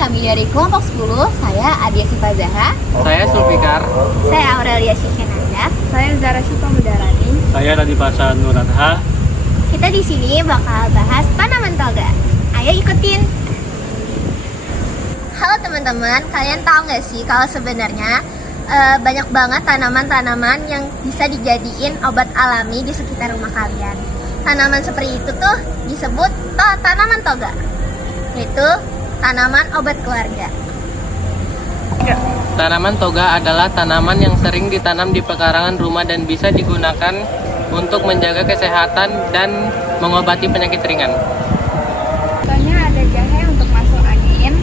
kami dari kelompok 10. Saya Adia Siva Zahra. Saya Sulfikar. Saya Aurelia Shishananda. Saya Zara Syifa Mudarani. Saya Radipasa Nuradha. Kita di sini bakal bahas tanaman toga. Ayo ikutin. Halo teman-teman, kalian tahu nggak sih kalau sebenarnya banyak banget tanaman-tanaman yang bisa dijadiin obat alami di sekitar rumah kalian. Tanaman seperti itu tuh disebut tanaman toga, yaitu tanaman obat keluarga. Tanaman toga adalah tanaman yang sering ditanam di pekarangan rumah dan bisa digunakan untuk menjaga kesehatan dan mengobati penyakit ringan. Contohnya ada jahe untuk masuk angin,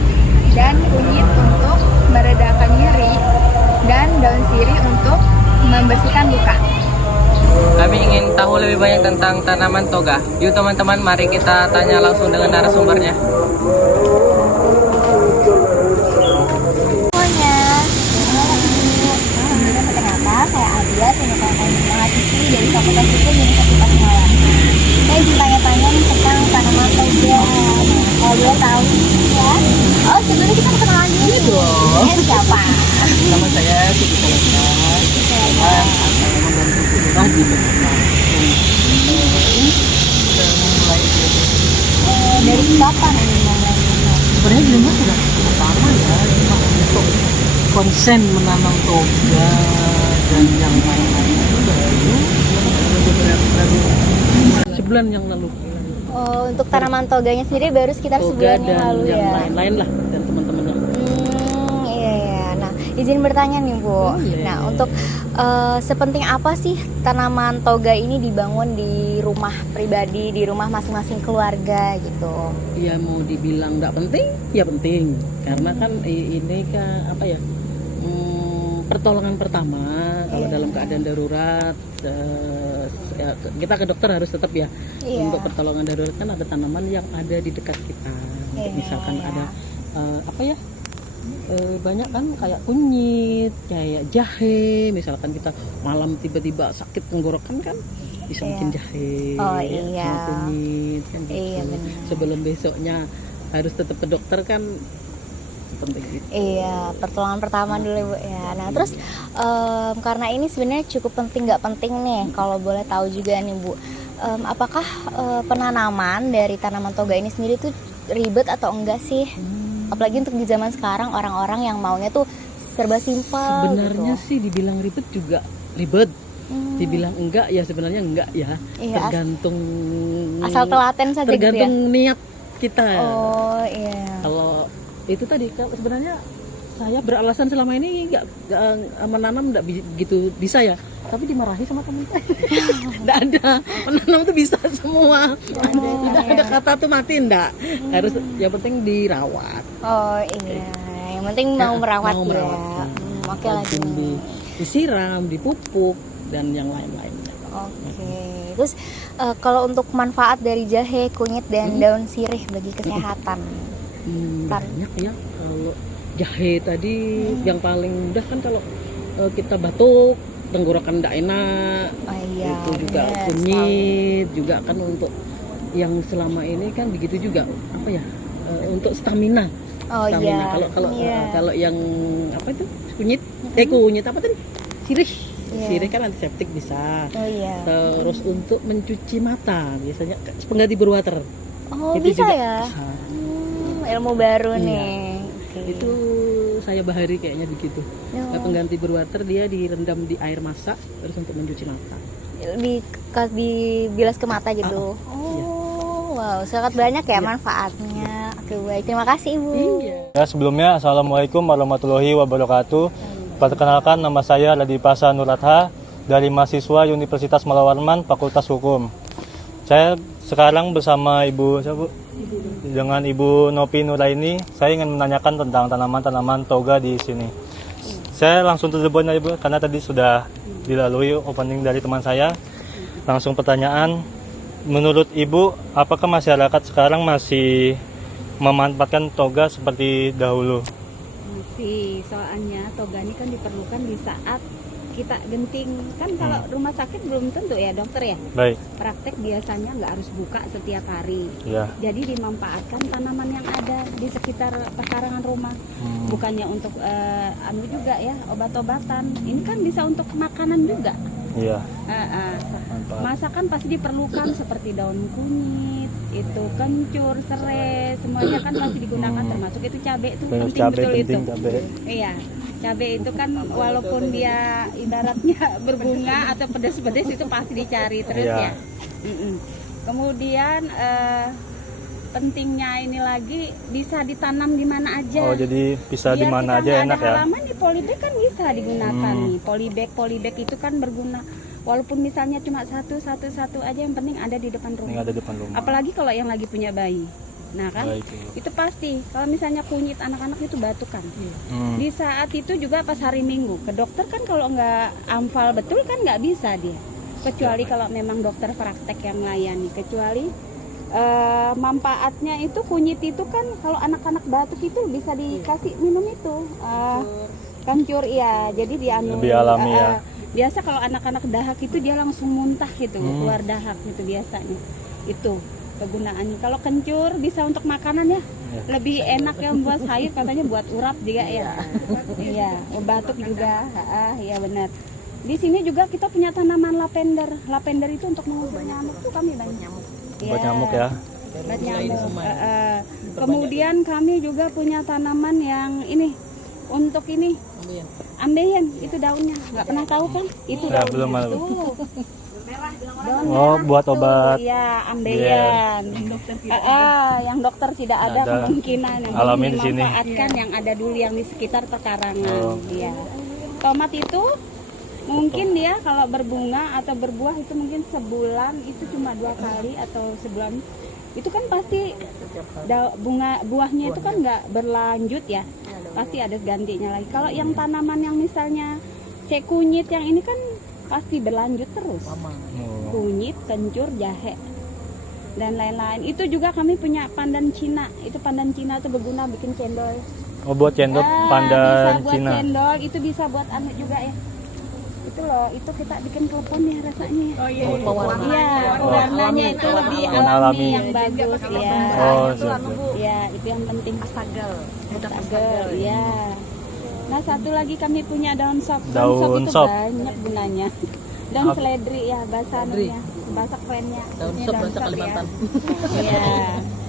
dan kunyit untuk meredakan nyeri, dan daun sirih untuk membersihkan luka. Kami ingin tahu lebih banyak tentang tanaman toga. Yuk teman-teman, mari kita tanya langsung dengan narasumbernya. Semuanya, sebelumnya perkenalkan, saya Adia, saya merupakan mahasiswi dari Fakultas Hukum Universitas Malang. Saya ingin tanya-tanya nih tentang tanaman toga. Kalau boleh tahu ya? Oh, sebelumnya kita kenalan dulu dong. Siapa? Nama saya Siti Salasa. Saya akan membantu kita di pekerjaan. Dari kapan ini mulai? Sebenarnya dulunya sudah pertama ya, cuma untuk konsen menanam toga dan yang lain-lain itu baru sebulan yang lalu. Oh, untuk tanaman toganya sendiri baru sekitar Toga sebulan yang dan lalu yang ya? lain-lain lah, dan teman-temannya. Iya ya. Nah, izin bertanya nih Bu. Boleh. Nah, untuk sepenting apa sih tanaman toga ini dibangun di rumah pribadi, di rumah masing-masing keluarga gitu? Ya mau dibilang nggak penting, ya penting. Karena kan ini kan apa ya, pertolongan pertama kalau dalam keadaan darurat. Ya, kita ke dokter harus tetap ya. Iya. Untuk pertolongan darurat kan ada tanaman yang ada di dekat kita. Iya, Misalkan iya. ada apa ya? Banyak kan kayak kunyit, kayak jahe. Misalkan kita malam tiba-tiba sakit tenggorokan kan bisa Iya. bikin jahe. Oh, ya, iya. sama kunyit kan gitu. Iya, benar. Sebelum besoknya harus tetap ke dokter kan penting gitu. Iya, pertolongan pertama dulu Bu ya. Nah, terus karena ini sebenarnya cukup penting nggak penting nih, kalau boleh tahu juga nih Bu, apakah penanaman dari tanaman toga ini sendiri tuh ribet atau enggak sih? Apalagi untuk di zaman sekarang orang-orang yang maunya tuh serba simpel. Sebenarnya gitu. sih dibilang ribet juga ribet. Dibilang enggak ya sebenarnya enggak ya. Iya, Tergantung asal telaten saja tergantung gitu ya. niat kita. Oh iya. Kalau itu tadi kalau sebenarnya saya beralasan selama ini nggak menanam nggak begitu bisa ya, tapi dimarahi sama teman saya. Nggak ada, menanam tuh bisa semua. Tidak ada kata tuh mati nggak. Harus yang penting dirawat. Oh iya. Yang penting mau merawat Mau ya. merawat. Oke lagi. Disiram, dipupuk dan yang lain-lain. Oke. Terus kalau untuk manfaat dari jahe, kunyit dan daun sirih bagi kesehatan. Banyak ya. Kalau jahe tadi yang paling mudah kan kalau kita batuk, tenggorokan tidak enak. Oh iya. Itu juga bener kunyit juga kan untuk yang selama ini kan begitu juga apa ya, untuk stamina. Oh Stamina. iya. Kalau Iya. kalau yang apa itu kunyit, kunyit apa tuh? Sirih. Iya. Sirih kan antiseptik bisa. Oh iya. Terus untuk mencuci mata biasanya pengganti berwater. Oh Itu bisa juga ya. bisa. Ilmu baru Iya. nih. Oke. Itu saya bahari kayaknya begitu. Oh. Pengganti berwater dia direndam di air masak terus untuk mencuci mata. Dibilas ke mata gitu. Iya. Wow, sangat banyak ya Iya. manfaatnya. Oke, baik. Terima kasih Ibu. Iya. Ya, sebelumnya Assalamualaikum warahmatullahi wabarakatuh. Perkenalkan, nama saya Radipasa Nuradha dari mahasiswa Universitas Malawarman Fakultas Hukum. Saya sekarang bersama Ibu siapa, Bu? Dengan Ibu Nopi Nuraini, saya ingin menanyakan tentang tanaman-tanaman toga di sini. Saya langsung to the point ya Ibu, karena tadi sudah dilalui opening dari teman saya. Langsung pertanyaan, menurut Ibu, apakah masyarakat sekarang masih memanfaatkan toga seperti dahulu? Masih, soalnya toga ini kan diperlukan di saat kita genting kan kalau rumah sakit belum tentu ya dokter ya. Baik. Praktek biasanya nggak harus buka setiap hari. Ya. Jadi dimanfaatkan tanaman yang ada di sekitar pekarangan rumah. Bukannya untuk anu juga ya obat-obatan. Ini kan bisa untuk makanan juga. Iya. Manfaat. Masakan pasti diperlukan seperti daun kunyit, itu kencur, serai, semuanya kan pasti digunakan termasuk itu cabai itu penting betul itu. Cabai. Iya. Cabai itu kan walaupun dia ibaratnya berbunga atau pedas-pedas itu pasti dicari terus Iya. ya. Kemudian pentingnya ini lagi bisa ditanam di mana aja. Oh, jadi bisa di Biar mana kita aja nggak enak ada ya. halaman di polybag kan bisa digunakan nih. Polybag itu kan berguna. Walaupun misalnya cuma satu aja yang penting ada di depan Ini rumah. ada depan rumah. Apalagi kalau yang lagi punya bayi. Nah kan Baik. itu pasti kalau misalnya kunyit anak-anak itu batukan. Di saat itu juga pas hari Minggu ke dokter kan kalau nggak amfal betul kan nggak bisa dia. Kecuali kalau memang dokter praktek yang melayani. Kecuali manfaatnya itu kunyit itu kan kalau anak-anak batuk itu bisa dikasih minum itu kancur ya. Jadi dia Lebih alami ya. Biasa kalau anak-anak dahak itu dia langsung muntah gitu, keluar dahak gitu biasanya. Itu kegunaannya. Kalau kencur bisa untuk makanan ya. Lebih enak ya buat sayur katanya buat urap juga ya. Iya, batuk juga. Iya benar. Di sini juga kita punya tanaman lavender. Lavender itu untuk mengusir nyamuk tuh kami banyak nyamuk. Buat nyamuk ya. Buat nyamuk. Kemudian kami juga punya tanaman yang ini untuk ini ambeien itu daunnya. Nggak pernah tahu kan? Itu Ya, daunnya. belum tahu. Tuh. Daun Oh, merah buat tuh, obat. ya ambeien. Yang dokter tidak ada Ada. kemungkinan yang Alami di sini. dimanfaatkan yang ada dulu yang di sekitar pekarangan. Oh. Iya. Tomat itu mungkin dia kalau berbunga atau berbuah itu mungkin sebulan itu cuma 2 kali atau sebulan itu kan pasti buahnya itu kan nggak berlanjut ya, pasti ada gantinya lagi. Kalau yang tanaman yang misalnya cek kunyit yang ini kan pasti berlanjut terus, kunyit, kencur, jahe dan lain-lain. Itu juga kami punya pandan Cina. Itu pandan Cina itu berguna bikin cendol. Oh, buat cendol Bisa pandan buat Cina. cendol, itu bisa buat anu juga ya. Itu loh, itu kita bikin telepon ya rasanya. Oh iya. Iya, warnanya itu lebih Warna alami alami. yang bagus ya. Oh, siap. Ya, itu yang penting. Astagel. Iya. Nah, satu lagi kami punya daun sop. Daun itu sop. banyak gunanya. Daun seledri ya, bahasa anunya, bahasa kerennya. Daun Ini sop bahasa sop ya. Kalimantan.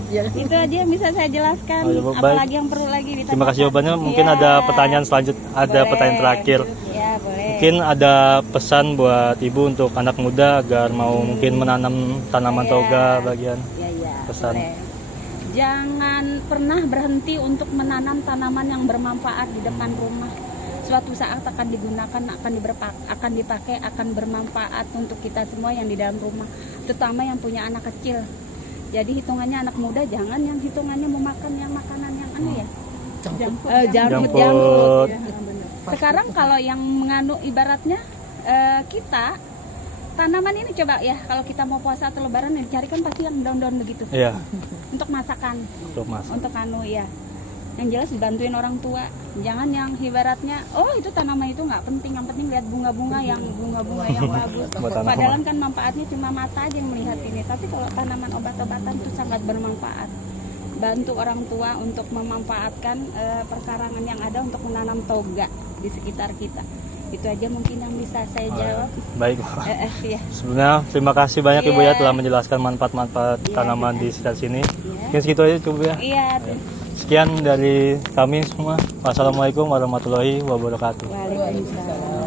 Iya. Itu aja yang bisa saya jelaskan. Oh, ya, Bu. Baik. Apalagi yang perlu lagi ditanyakan. Terima kasih jawabannya. Mungkin Iya. ada pertanyaan selanjutnya, ada Boleh. pertanyaan terakhir. Ya, boleh. Mungkin ada pesan buat ibu untuk anak muda agar mau mungkin menanam tanaman Iya. toga bagian. Ya, Pesan. boleh. Jangan pernah berhenti untuk menanam tanaman yang bermanfaat di depan rumah. Suatu saat akan digunakan, akan dipakai, akan bermanfaat untuk kita semua yang di dalam rumah, terutama yang punya anak kecil. Jadi hitungannya anak muda jangan yang hitungannya memakan yang makanan yang aneh ya. Junk food. Sekarang kalau yang mengandung ibaratnya kita tanaman ini coba ya kalau kita mau puasa atau lebaran yang dicarikan pasti yang daun-daun begitu Iya, untuk masakan, untuk masak. untuk anu ya. Yang jelas dibantuin orang tua. Jangan yang ibaratnya oh itu tanaman itu nggak penting, yang penting lihat bunga-bunga yang bagus. Buat tanaman. Padahal kan manfaatnya cuma mata aja yang melihat ini. Tapi kalau tanaman obat-obatan itu sangat bermanfaat. Bantu orang tua untuk memanfaatkan perkarangan yang ada untuk menanam toga di sekitar kita. Itu aja mungkin yang bisa saya jawab. Baik. Ya. Sebenarnya terima kasih banyak Ibu Iya. ya telah menjelaskan manfaat-manfaat Iya, tanaman iya. di sekitar sini. Iya. Mungkin segitu aja cukup ya. Iya. Sekian dari kami semua. Wassalamualaikum warahmatullahi wabarakatuh. Waalaikumsalam.